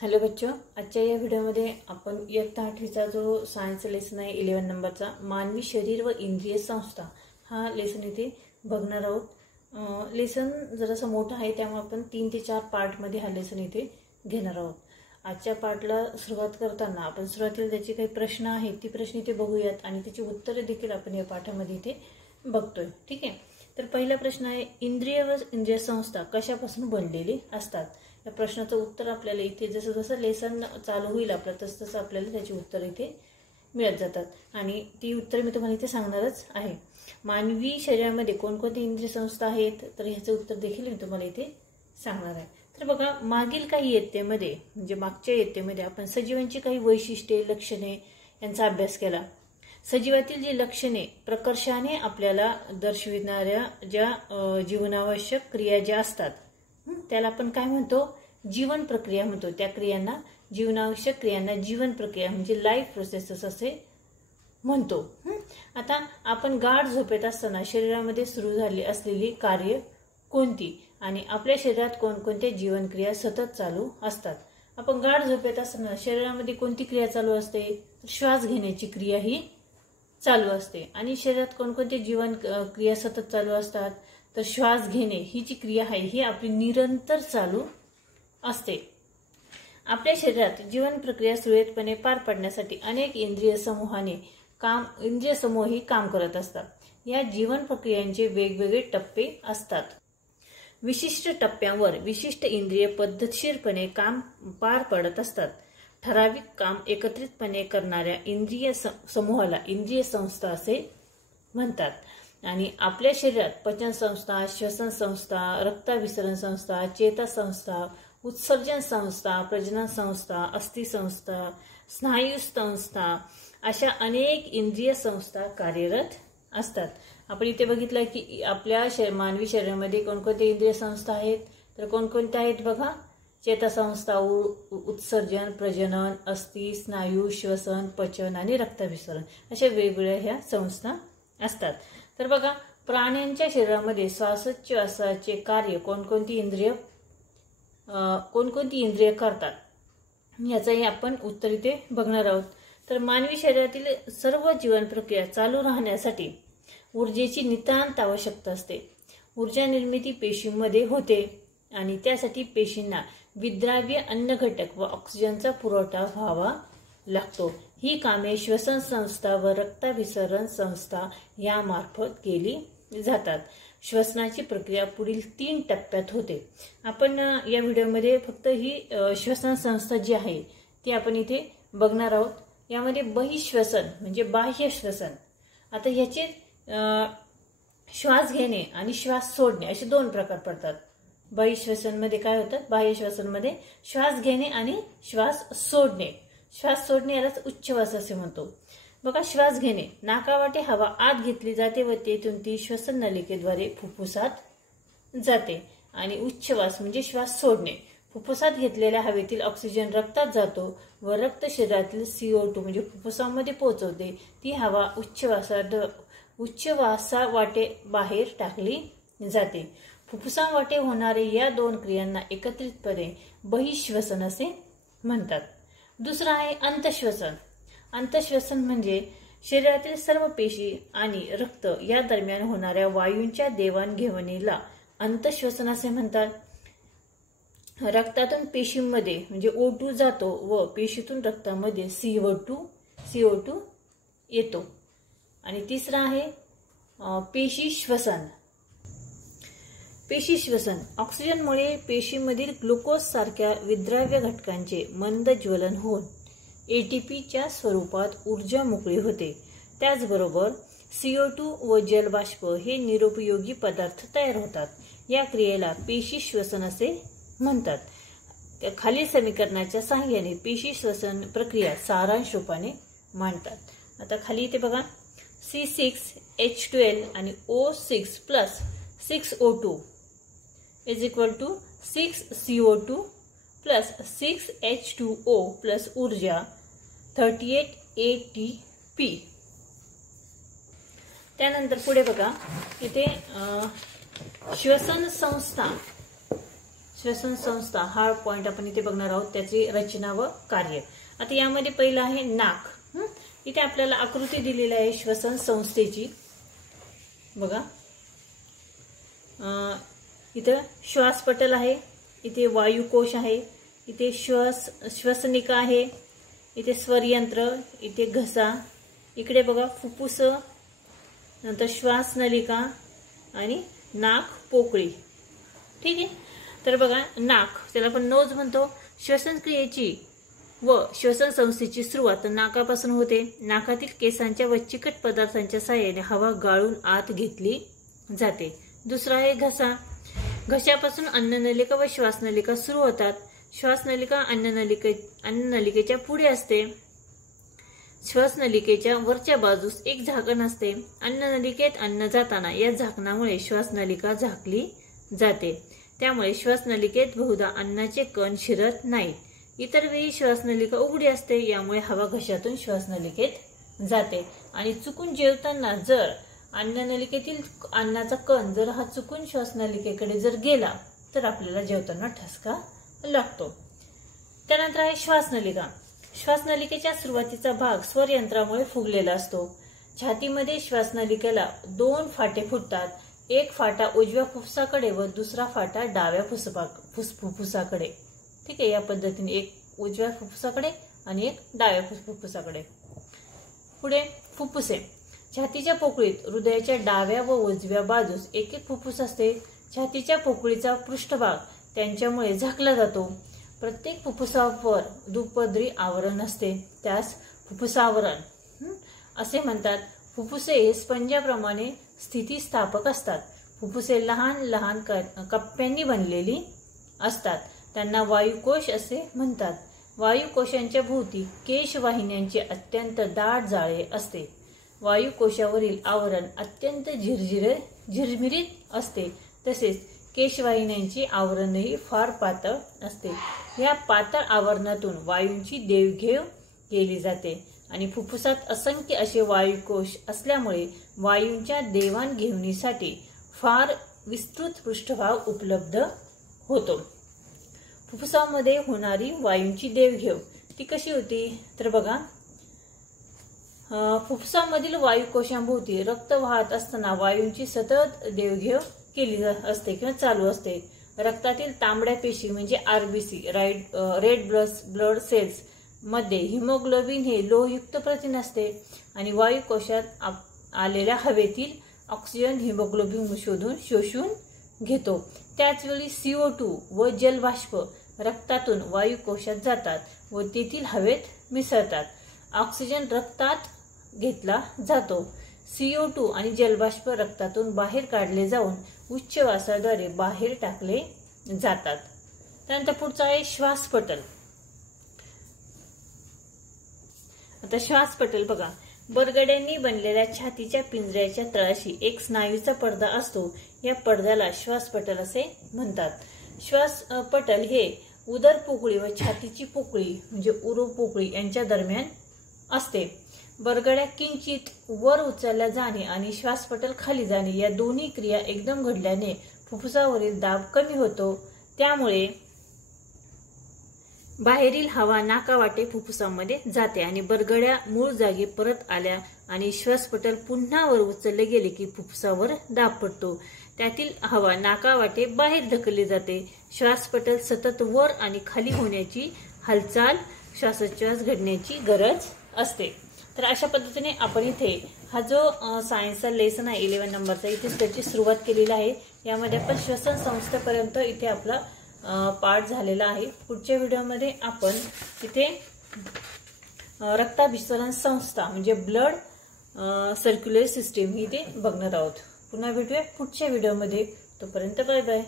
Hello बच्चों, आजच्या या व्हिडिओमध्ये आपण इयत्ता 8वीचा जो सायन्स लेसन आहे 11 नंबरचा मानवी शरीर व इंद्रिय संस्था हा लेसन इथे बघणार आहोत। लेसन जरासा मोठा आहे त्यामुळे आपण 3 ते 4 पार्ट मध्ये हा लेसन इथे घेणार आहोत। आजच्या पार्टला सुरुवात करताना आपण सुरुवातीला त्याचे काही प्रश्न आहेत ती प्रश्न इथे बघूयात आणि त्याची उत्तरे देखील आपण या पाठामध्ये इथे बघतोय। ठीक आहे, तर पहिला प्रश्न आहे इंद्रिय व इंद्रिय संस्था कशापासून बनलेली असतात। या प्रश्नाचं उत्तर आपल्याला इथे जसं जसं लेसन चालू होईल आपलं तसं तसं आपल्याला त्याची उत्तर इथे मिळत जातात आणि ती उत्तरे मी तुम्हाला इथे सांगणारच आहे। मानवी शरीरामध्ये कोणकोणती इंद्रिय संस्था आहेत तर ह्याचं उत्तर देखील मी तुम्हाला इथे सांगणार आहे। तर बघा, मागील काही इयत्तेमध्ये म्हणजे मागच्या इयत्तेमध्ये आपण सजीवांची काही वैशिष्ट्ये लक्षणे यांचा अभ्यास केला। सजीवातील जी लक्षणे प्रकर्षाने आपल्याला दर्शविणाऱ्या ज्या जीवनावश्यक क्रिया ज्या असतात त्याला आपण काय म्हणतो, जीवन प्रक्रिया म्हणतो। त्या क्रियांना जीवनावश्यक क्रियांना जीवन प्रक्रिया म्हणजे लाईफ प्रोसेसेस असे म्हणतो। आता आपण गाढ झोपेत असताना शरीरामध्ये सुरू झाली असलेली कार्य कोणती आणि आपल्या शरीरात कोणकोणत्या जीवन क्रिया सतत चालू असतात। आपण गाढ झोपेत असताना शरीरामध्ये कोणती क्रिया चालू असते, श्वास घेण्याची क्रिया ही चालू असते आणि शरीरात कोणकोणते जीवन क्रिया सतत चालू असतात तर श्वास घेणे ही जी क्रिया आहे ही आपली निरंतर चालू असते। आपल्या शरीरात जीवन प्रक्रिया सुरळीतपणे पार पाडण्यासाठी अनेक इंद्रिय समूह ही काम करत असतात। या जीवन प्रक्रियांचे वेगवेगळे टप्पे असतात। विशिष्ट टप्प्यांवर विशिष्ट इंद्रिय पद्धतशीरपणे काम पार पडत असतात। ठराविक काम एकत्रितपणे करणाऱ्या इंद्रिय समूहाला इंद्रिय संस्था असे म्हणतात। आणि आपल्या शरीरात पचन संस्था, श्वसन संस्था, रक्ताभिसरण संस्था, चेता संस्था, उत्सर्जन संस्था, प्रजनन संस्था, अस्थि संस्था, स्नायू संस्था अशा अनेक इंद्रिय संस्था कार्यरत असतात। आपण इथे बघितलं की आपल्या मानवी शरीरामध्ये कोणकोणते इंद्रिय संस्था आहेत तर कोणकोणत्या आहेत बघा, चेता संस्था, उत्सर्जन, प्रजनन, अस्थि, स्नायू, श्वसन, पचन आणि रक्ताभिसरण अशा वेगवेगळ्या ह्या संस्था असतात। तर बघा, प्राण्यांच्या शरीरामध्ये श्वासोच्छवासाचे कार्य कोणकोणती इंद्रिय करतात याचंही आपण उत्तर इथे बघणार आहोत। तर मानवी शरीरातील सर्व जीवन प्रक्रिया चालू राहण्यासाठी ऊर्जेची नितांत आवश्यकता असते। ऊर्जा निर्मिती पेशींमध्ये होते आणि त्यासाठी पेशींना विद्राव्य अन्न घटक व ऑक्सिजनचा पुरवठा व्हावा लागतो। ही कामे श्वसन संस्था व रक्ताभिसरण संस्था यामार्फत केली जातात। श्वसनाची प्रक्रिया पुढील 3 टप्प्यात होते। आपण या व्हिडिओमध्ये फक्त ही श्वसन संस्था जी आहे ती आपण इथे बघणार आहोत। यामध्ये बहिश्वसन म्हणजे बाह्य श्वसन, आता ह्याचे श्वास घेणे आणि श्वास सोडणे असे 2 प्रकार पडतात। बहिश्वसन मध्ये काय होतं, बाह्य श्वसन मध्ये श्वास घेणे आणि श्वास सोडणे। श्वास सोडणे यालाच उच्छवास असे म्हणतो। बघा, श्वास घेणे, नाकावाटे हवा आत घेतली जाते व तेथून ती श्वसन नलिकेद्वारे फुफ्फुसात जाते आणि उच्छवास म्हणजे श्वास सोडणे, फुफ्फुसात घेतलेल्या हवेतील ऑक्सिजन रक्तात जातो व रक्त शरीरातील CO2 म्हणजे फुफ्फुसामध्ये पोहोचवते। ती हवा उच्छवासावाटे बाहेर टाकली जाते। फुफ्फुसावाटे होणारे या 2 क्रियांना एकत्रितपणे बहिश्वसन असे म्हणतात। दुसरा आहे अंतश्वसन। अंतश्वसन म्हणजे शरीरातील सर्व पेशी आणि रक्त या दरम्यान होणाऱ्या वायूंच्या देवाणघेवाणीला अंतश्वसन असे म्हणतात। रक्तातून पेशींमध्ये म्हणजे O2 जातो व पेशीतून रक्तामध्ये CO2 येतो। आणि तिसरा आहे पेशी श्वसन। पेशी श्वसन, ऑक्सिजनमुळे पेशीमधील ग्लुकोज सारख्या विद्राव्य घटकांचे मंद ज्वलन होऊन ATP च्या स्वरूपात ऊर्जा मोकळी होते। त्याचबरोबर CO2 व जलबाष्प हे निरुपयोगी पदार्थ तयार होतात। या क्रियेला पेशी श्वसन असे म्हणतात। खालील समीकरणाच्या सहाय्याने पेशी श्वसन प्रक्रिया सारांश रूपाने मांडतात। आता खाली इथे बघा, C6H12 आणि O6 + 6O2 = 6CO2 + 6H2O + ऊर्जा 38 ATP। त्यानंतर पुढे बघा, इथे श्वसन श्वसन संस्था हा पॉइंट आपण इथे बघणार आहोत, त्याची रचना व कार्य. आता यामध्ये पहिलं आहे नाक. इथे आपल्याला आकृती दिलेली आहे श्वसन संस्थेची. बघा, इथं श्वासपटल आहे, इथे वायुकोश आहे, इथे श्वसनिका आहे, इथे स्वरयंत्र, इथे घसा, इकडे बघा फुफ्फुस, नंतर श्वासनलिका आणि नाक पोकळी. ठीक आहे. तर बघा, नाक, त्याला आपण नोज म्हणतो. श्वसन क्रियेची व श्वसन संस्थेची सुरुवात नाकापासून होते. नाकातील केसांच्या व चिकट पदार्थांच्या साहाय्याने हवा गाळून आत घेतली जाते. दुसरा आहे घसा. घशापासून अन्ननलिका व श्वासनलिका सुरू होतात. श्वासनलिका अन्ननलिकेच्या पुढे असते. श्वासनलिकेच्या वरच्या बाजूस एक झाकण असते. अन्ननलिकेत अन्न जाताना या झाकणामुळे श्वासनलिका झाकली जाते. त्यामुळे श्वासनलिकेत बहुधा अन्नाचे कण शिरत नाहीत. इतर वेळी श्वासनलिका उघडी असते, यामुळे हवा घशातून श्वासनलिकेत जाते. आणि चुकून जेवताना जर अन्ननलिकेतील अन्नाचा कण जर हा चुकून श्वासनलिकेकडे जर गेला तर आपल्याला जेवताना ठसका लागतो. त्यानंतर आहे श्वासनलिका. श्वासनलिकेच्या सुरुवातीचा भाग स्वरयंत्रामुळे फुगलेला असतो. छातीमध्ये श्वासनलिकेला 2 फाटे फुटतात. एक फाटा उजव्या फुफ्फुसाकडे व दुसरा फाटा डाव्या फुफ्फुसाकडे. ठीक आहे. या पद्धतीने एक उजव्या फुफ्फुसाकडे आणि एक डाव्या फुफ्फुसाकडे. पुढे फुफ्फुसे. छातीच्या पोकळीत हृदयाच्या डाव्या व उजव्या बाजूस एक एक फुफ्फुस असते. छातीच्या पोकळीचा पृष्ठभाग त्यांच्यामुळे झाकला जातो. प्रत्येक फुफ्फुसावर दुपदरी आवरण असते, त्यास फुफ्फुसावरण असे म्हणतात. फुफ्फुसे हे स्पंजाप्रमाणे स्थितिस्थापक असतात. फुफ्फुसे लहान लहान कप्प्यांनी बनलेली असतात. त्यांना वायुकोश असे म्हणतात. वायुकोशांच्या भोवती केशवाहिन्यांचे अत्यंत दाट जाळे असते. वायुकोशावरील आवरण अत्यंत झिरमिरीत असते. तसेच केशवाहिन्यांचे आवरणही फार पातळ असते. या पातळ आवरणातून वायूंची देवघेव केली जाते आणि फुफ्फुसात असंख्य असे वायुकोश असल्यामुळे वायूंच्या देवाणघेवणीसाठी फार विस्तृत पृष्ठभाग उपलब्ध होतो. फुफ्फुसामध्ये होणारी वायूंची देवघेव ती कशी होती तर बघा, फुफ्फुसामधील वायुकोशांभोवती रक्त वाहत असताना वायूंची सतत देवघेव केली असते किंवा चालू असते. रक्तातील तांबड्या पेशी म्हणजे आरबीसी, रेड ब्लड सेल्स मध्ये हिमोग्लोबिन हे लोहयुक्त प्रथिन असते आणि वायुकोशात आलेल्या हवेतील ऑक्सिजन हिमोग्लोबिन शोषून घेतो. त्याचवेळी CO2 व जलबाष्प रक्तातून वायुकोशात जातात व तेथील हवेत मिसळतात. ऑक्सिजन रक्तात घेतला जातो. CO2 आणि जलबाष्प रक्तातून बाहेर काढले जाऊन उच्छवासाद्वारे बाहेर टाकले जातात. त्यानंतर पुढचा आहे श्वासपटल. आता श्वासपटल बघा, बरगड्यांनी बनलेल्या छातीच्या पिंजऱ्याच्या तळाशी एक स्नायूचा पडदा असतो. या पडद्याला श्वासपटल असे म्हणतात. श्वासपटल हे उदर पोकळी व छातीची पोकळी म्हणजे उरोपोकळी यांच्या दरम्यान असते. बरगड्या किंचित वर उचलल्या जाणे आणि श्वासपटल खाली जाणे या दोन्ही क्रिया एकदम घडल्याने फुफ्फुसावरील दाब कमी होतो. त्यामुळे बाहेरील हवा नाकावाटे फुफ्फुसामध्ये जाते आणि बरगड्या मूळ जागी परत आल्या आणि श्वासपटल पुन्हा वर उचलले गेले की फुफ्फुसावर दाब पडतो. त्यातील हवा नाकावाटे बाहेर ढकलली जाते. श्वासपटल सतत वर आणि खाली होण्याची हालचाल श्वासोच्छ्वास घडण्याची गरज असते. तर अशा पद्धतीने आपण इथे हा जो सायन्सचा लेसन आहे 11 नंबरचा, इथेच त्याची सुरुवात केलेली आहे. यामध्ये आपण श्वसन संस्थेपर्यंत इथे आपला पाठ झालेला आहे. पुढच्या व्हिडिओमध्ये आपण इथे रक्ताभिसरण संस्था म्हणजे ब्लड सर्क्युलर सिस्टीम ही ते बघणार आहोत. पुन्हा भेटूया पुढच्या व्हिडिओमध्ये. तोपर्यंत बाय बाय.